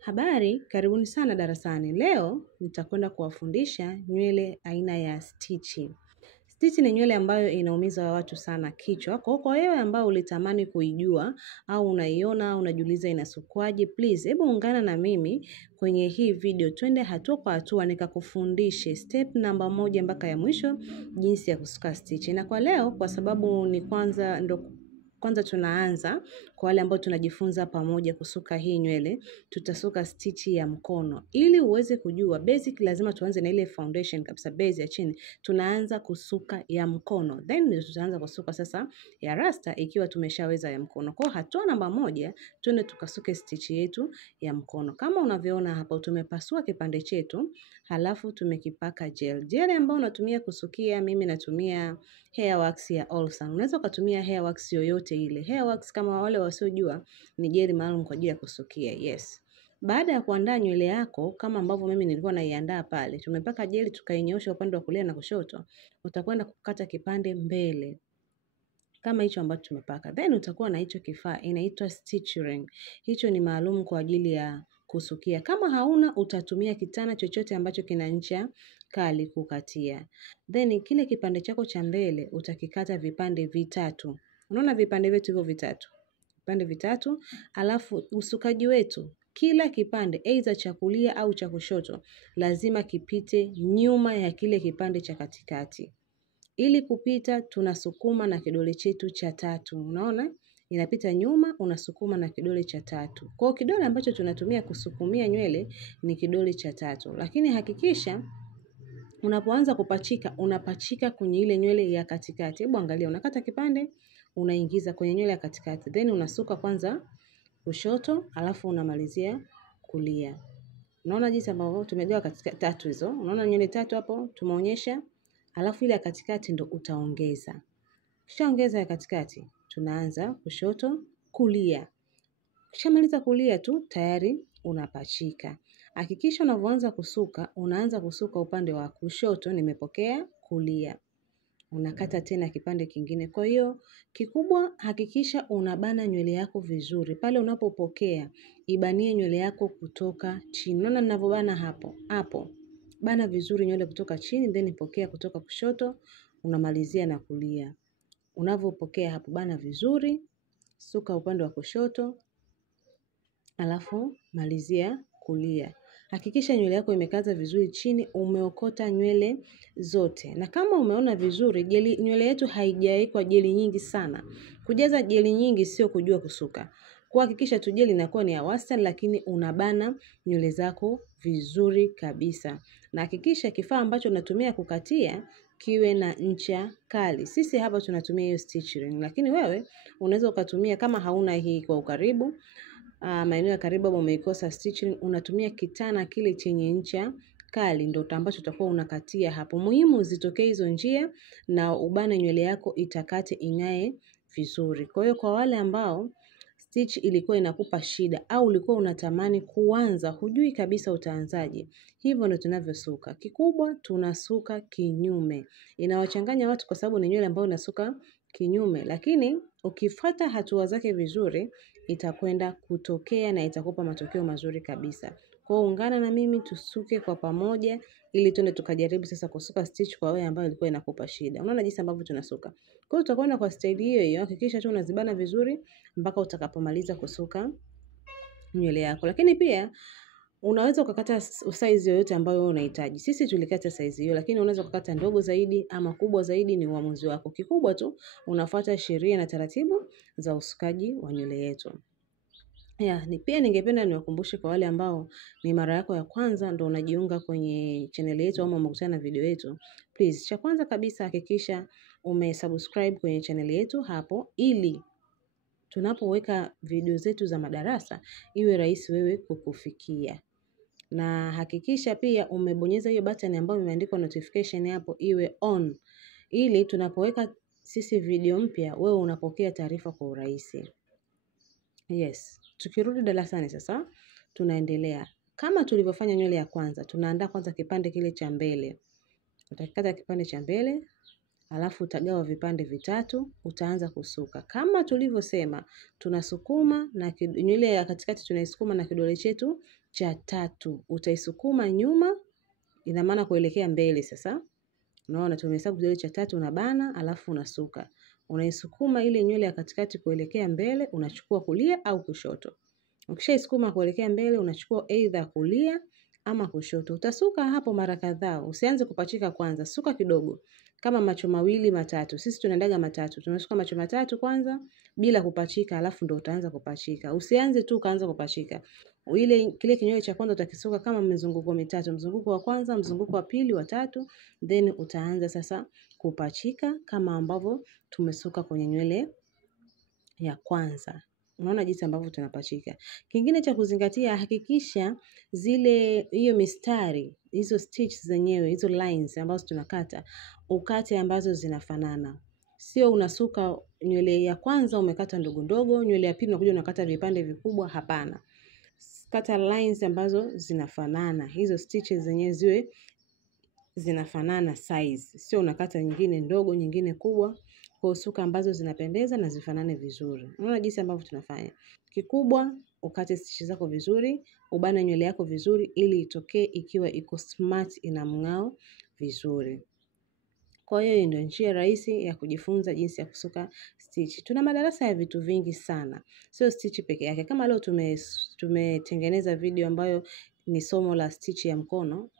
Habari, karibuni sana darasani. Leo, nitakwenda kuwafundisha nywele aina ya stichi. Stichi ni nywele ambayo inaumiza watu sana kichwa. Kwa wewe ambao ulitamani kuijua, au unaiona, au unajiuliza inasukwaje, please, hebu ungana na mimi kwenye hii video. Twende hatua kwa hatua nikakufundishe step namba 1 mpaka ya mwisho, jinsi ya kusuka stichi. Na kwa leo, kwa sababu ni kwanza tunaanza, kwa wale ambao tunajifunza pamoja kusuka hii nywele, tutasuka stichi ya mkono. Ili uweze kujua, basic lazima tuanze na ile foundation kabisa, base ya chini. Tunaanza kusuka ya mkono. Then tutaanza kusuka sasa ya rasta ikiwa tumeshaweza ya mkono. Kwa hatua namba 1, twende tukasuke stichi yetu ya mkono. Kama unavyoona hapo, tumepasua kipande chetu, halafu tumekipaka gel. Gel ambayo natumia kusukia, mimi natumia hair wax ya Olsan. Unaweza ukatumia hair wax yoyote ile. Hair wax kama wale wasiojua ni gel maalum kwa ajili ya kusukia. Yes. Baada ya kuandaa nywele yako, kama ambavyo mimi nilikuwa naiandaa pale, tumepaka jeli tukainyoosha upande wa kulia na kushoto, utakwenda kukata kipande mbele. Kama hicho ambacho tumepaka. Then utakuwa na hicho kifaa, inaitwa stitch ring. Hicho ni maalum kwa ajili ya kusukia. Kama hauna, utatumia kitana chochote ambacho kina ncha kali kukatia. Then kile kipande chako cha mbele, utakikata vipande vitatu. Unaona vipande vyetu hivyo vitatu? Vipande vitatu, alafu usukaji wetu. Kila kipande, aidha cha kulia au cha kushoto, lazima kipite nyuma ya kile kipande cha katikati. Ili kupita, tunasukuma na kidole chetu cha tatu. Unaona? Inapita nyuma, unasukuma na kidole cha tatu. Kwa kidole ambacho tunatumia kusukumia nywele ni kidole cha tatu. Lakini hakikisha, unapoanza kupachika, unapachika kwenye ile nywele ya katikati. Hebu angalia, unakata kipande, unaingiza kwenye nywele ya katikati. Then unasuka kwanza kushoto, alafu unamalizia kulia. Unaona jinsi ambavyo tumegawa katika tatu hizo. Unaona nywele tatu hapo tumeonyesha, alafu ile ya katikati ndo utaongeza. Ukishaongeza ya katikati, tunaanza kushoto, kulia. Ukishamaliza kulia tu tayari unapachika. Hakikisha unavyoanza kusuka, unaanza kusuka upande wa kushoto, nimepokea kulia. Unakata tena kipande kingine. Kwa hiyo, kikubwa hakikisha unabana nywele yako vizuri. Pale unapopokea, ibanie nywele yako kutoka chini. Unaona ninavyobana hapo? Hapo. Bana vizuri nywele kutoka chini, then pokea kutoka kushoto, unamalizia na kulia. Unavyopokea hapo, bana vizuri, suka upande wa kushoto, alafu malizia kulia. Hakikisha nywele yako imekaza vizuri chini, umeokota nywele zote. Na kama umeona vizuri, nywele yetu haijawekwa jeli nyingi sana. Kujaza jeli nyingi sio kujua kusuka. Kuhakikisha tu jeli inakuwa ni ya wastani, lakini unabana nywele zako vizuri kabisa. Na hakikisha kifaa ambacho unatumia kukatia kiwe na ncha kali. Sisi hapa tunatumia hiyo stitch ring, lakini wewe unaweza ukatumia kama hauna hii kwa ukaribu, maeneo ya karibu ama umeikosa stitch ring, unatumia kitana kile chenye ncha kali ndio ambacho utakuwa unakatia hapo. Muhimu zitokee hizo njia na ubane nywele yako itakate ing'ae vizuri. Kwa hiyo kwa wale ambao stitch ilikuwa inakupa shida au ulikuwa unatamani kuanza, hujui kabisa utaanzaje, hivyo ndio tunavyosuka. Kikubwa tunasuka kinyume. Inawachanganya watu kwa sababu ni nywele ambayo unasuka kinyume, lakini ukifuata hatua zake vizuri itakwenda kutokea na itakupa matokeo mazuri kabisa. Kwa ungana na mimi tusuke kwa pamoja ili tuende tukajaribu sasa kusuka stitch kwa wewe ambayo ilikuwa inakupa shida. Unaona jinsi ambavyo tunasuka. Kwa hiyo tutakwenda kwa staili hiyo hiyo, hakikisha tu unazibana vizuri mpaka utakapomaliza kusuka nywele yako. Lakini pia unaweza ukakata size yoyote ambayo unahitaji. Sisi tulikata size hiyo, lakini unaweza kukata ndogo zaidi ama kubwa zaidi, ni uamuzi wako. Kikubwa tu unafuata sheria na taratibu za usukaji wa nywele yetu. Pia ningependa niwakumbushe kwa wale ambao ni mara yako ya kwanza ndo unajiunga kwenye channel yetu au umekutana na video yetu. Please, cha kwanza kabisa hakikisha umesubscribe kwenye channel yetu hapo, ili tunapoweka video zetu za madarasa iwe rahisi wewe kukufikia. Na hakikisha pia umebonyeza hiyo button ambayo imeandikwa notification hapo iwe on, ili tunapoweka sisi video mpya wewe unapokea taarifa kwa urahisi. Yes, tukirudi darasani sasa, tunaendelea. Kama tulivyofanya nywele ya kwanza, tunaandaa kwanza kipande kile cha mbele. Utakikata kipande cha mbele, alafu utagawa vipande vitatu, utaanza kusuka. Kama tulivyosema, tunasukuma na nywele ya katikati tunaisukuma na kidole chetu cha tatu. Utaisukuma nyuma, ina maana kuelekea mbele sasa. Unaona tumehesabu kidole cha tatu unabana, alafu unasuka. Unaisukuma ile nywele ya katikati kuelekea mbele, unachukua kulia au kushoto. Ukishaisukuma kuelekea mbele, unachukua either kulia ama kushoto. Utasuka hapo mara kadhaa. Usianze kupachika kwanza, suka kidogo. Kama macho mawili matatu. Sisi tunaendaga matatu. Tunasuka macho matatu kwanza bila kupachika, alafu ndo utaanza kupachika. Usianze tu ukaanza kupachika. Kile kinywele cha kwanza utakisuka kama mzunguko mitatu. Mzunguko wa kwanza, mzunguko wa pili, wa tatu, then utaanza sasa kupachika kama ambavyo tumesuka kwenye nywele ya kwanza. Unaona jinsi ambavyo tunapachika. Kingine cha kuzingatia, hakikisha hiyo mistari, hizo stitch zenyewe, hizo lines ambazo tunakata, ukate ambazo zinafanana. Sio unasuka nywele ya kwanza umekata ndogo ndogo, nywele ya pili unakuja unakata vipande vikubwa, hapana. Kata lines ambazo zinafanana. Hizo stitches zenyewe ziwe zinafanana size. Sio unakata nyingine ndogo, nyingine kubwa. Kwa suka ambazo zinapendeza na zifanane vizuri. Unaona jinsi ambavyo tunafanya. Kikubwa, ukate stitches zako vizuri, ubane nywele yako vizuri ili itokee ikiwa iko smart, ina mng'ao vizuri. Kwa hiyo ndio njia rahisi ya kujifunza jinsi ya kusuka stitch. Tuna madarasa ya vitu vingi sana. Sio stitch peke yake. Kama leo tumetengeneza video ambayo ni somo la stitch ya mkono,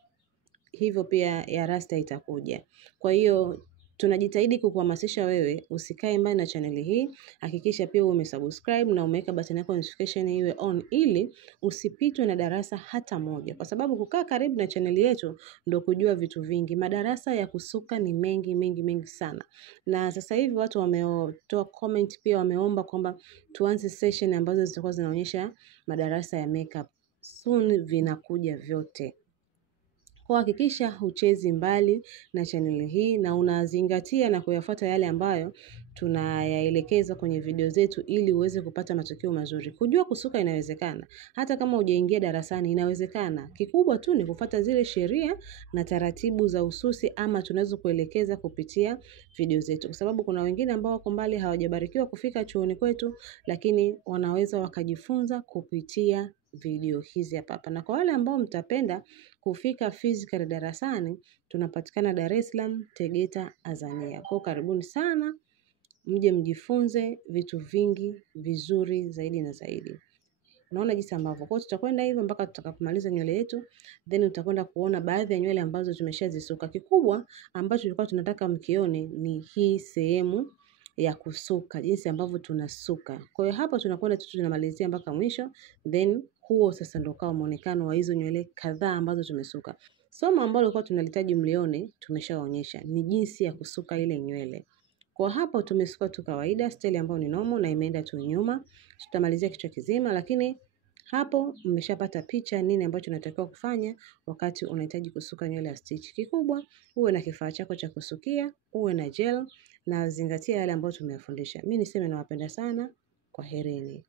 hivyo pia ya rasta itakuja. Kwa hiyo tunajitahidi kukuhamasisha wewe usikae mbali na channel hii. Hakikisha pia umesubscribe na umeweka button yako notification iwe on ili usipitwe na darasa hata moja. Kwa sababu kukaa karibu na channel yetu ndio kujua vitu vingi. Madarasa ya kusuka ni mengi sana. Na sasa hivi watu wametoa comment pia wameomba kwamba tuanze session ambazo zitakuwa zinaonyesha madarasa ya makeup. Soon vinakuja vyote. Kwa hakikisha huchezi mbali na channel hii na unazingatia na kuyafuata yale ambayo tunayaelekeza kwenye video zetu ili uweze kupata matokeo mazuri. Kujua kusuka inawezekana. Hata kama hujaingia darasani inawezekana. Kikubwa tu ni kufuata zile sheria na taratibu za ususi ama tunaweza kuelekeza kupitia video zetu. Kwa sababu kuna wengine ambao wako mbali hawajabarikiwa kufika chuoni kwetu, lakini wanaweza wakajifunza kupitia video hizi hapa. Na kwa wale ambao mtapenda kufika physical darasani, tunapatikana Dar es Salaam, Tegeta, Azania. Kwa karibuni sana, mje mjifunze vitu vingi, vizuri, zaidi na zaidi. Unaona jinsi ambavyo. Kwa tutakwenda hivyo mpaka tutakapomaliza nywele yetu, then utakwenda kuona baadhi ya nywele ambazo tumeshazisuka. Kikubwa ambacho tulikuwa tunataka mkione ni hii sehemu ya kusuka, jinsi ambavyo tunasuka. Kwa hiyo hapa tunakwenda tu tunamalizia mpaka mwisho, then huo sasa ndio kwa muonekano wa hizo nywele kadhaa ambazo tumesuka. Somo ambalo lilikuwa tunalihitaji mlione tumeshaonyesha ni jinsi ya kusuka ile nywele. Kwa hapa tumesuka tu kawaida, style ambayo ni normal na imeenda tu nyuma. Tutamalizia kichwa kizima, lakini hapo mmeshapata picha nini ambacho unatakiwa kufanya wakati unahitaji kusuka nywele ya stitch. Kikubwa uwe na kifaa chako cha kusukia, uwe na gel na zingatia yale ambayo tumeyafundisha. Mimi niseme nawapenda sana. Kwaherini.